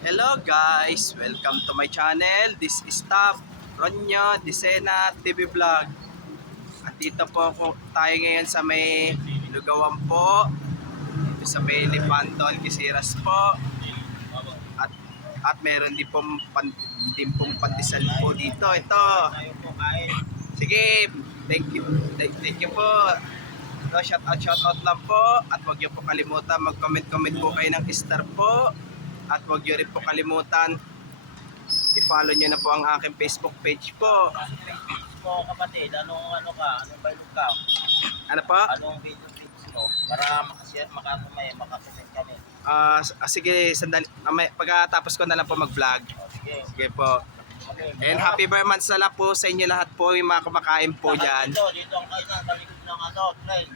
Hello guys! Welcome to my channel. This is Tab Ronyo Disena TV Vlog. At dito po ako, tayo ngayon sa may Lugawan po. Dito sa may Lepanto, Algeciras po. At at meron din pong pan, din pong pandesal po dito. Ito. Sige, thank you. Thank, thank you po. So, shout out, shout out lang po. At huwag niyo po kalimutan mag-comment-comment po kayo ng star po. At huwag niyo rin po kalimutan i-follow niyo na po ang aking Facebook page po. mo kapatid, anong ano ka, anong bailog ka, Ano po? anong video tips mo para makashare, makatumay, makakomment kami. Ah, s- ah, sige, sandali. Mamaya, pagkatapos ko na lang po mag-vlog. O, sige. Sige po. Okay. And happy birthday sa lahat po sa inyo lahat po yung mga kumakain po dyan. Dito, dito ang sa likod ng ano, train.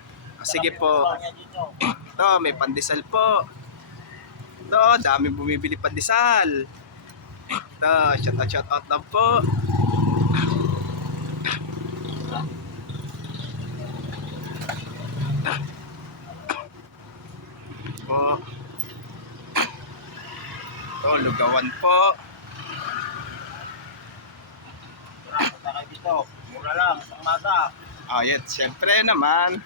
Ah, sige po. dito. Ito, may pandesal po. Ito, dami bumibili pandesal. Ito, shout out, shout out lang po. Po. Ito, lugawan po. Punta kayo dito. Mura lang, sa umaga. Ah, yan, syempre naman.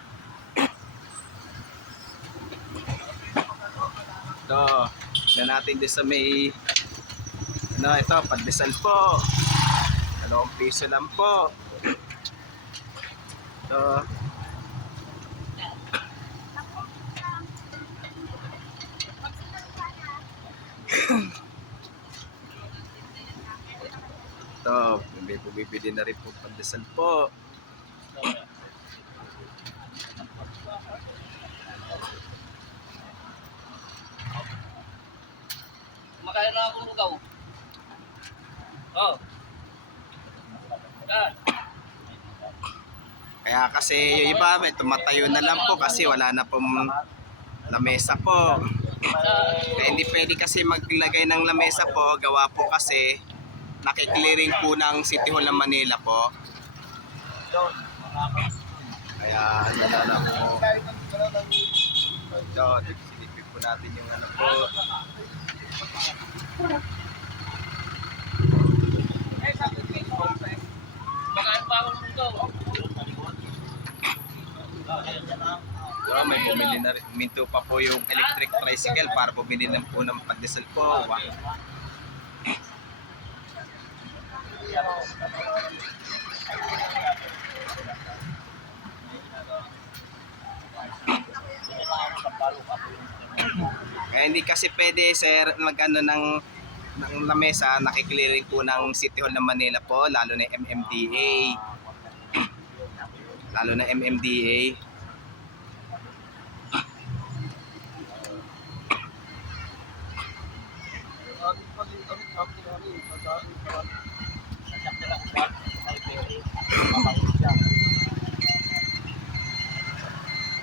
Ito, na natin din sa may ano ito, pandesal po. Dalawang piso lang po. Ito. Ito, may na rin po pandesal po. Kumakain na akong lugaw. Oh. Yan. Kaya kasi yung iba may tumatayo na lang po kasi wala na pong lamesa po. Kaya hindi pwede kasi maglagay ng lamesa po, gawa po kasi nakiklearing po ng City Hall ng Manila po. Doon, Kaya ano na po. Ito, silipin po natin yung ano po. Kumakain pa akong lugaw. So, may bumili na rin. Minto pa po yung electric tricycle para bumili ng po ng pandesal po. Wow. Kaya hindi kasi pwede sir magano ng ng lamesa nakiklearing po ng City Hall ng Manila po lalo na MMDA lalo na MMDA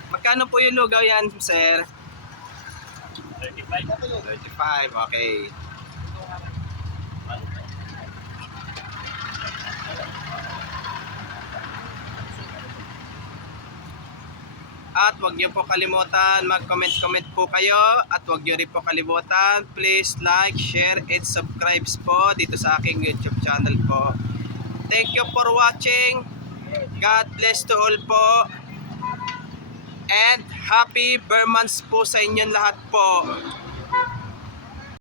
Magkano po yung lugaw yan sir? 35 okay At wag niyo po kalimutan mag-comment-comment po kayo at wag niyo rin po kalimutan please like, share, and subscribe po dito sa aking YouTube channel po. Thank you for watching. God bless to all po. And happy Burmans po sa inyong lahat po.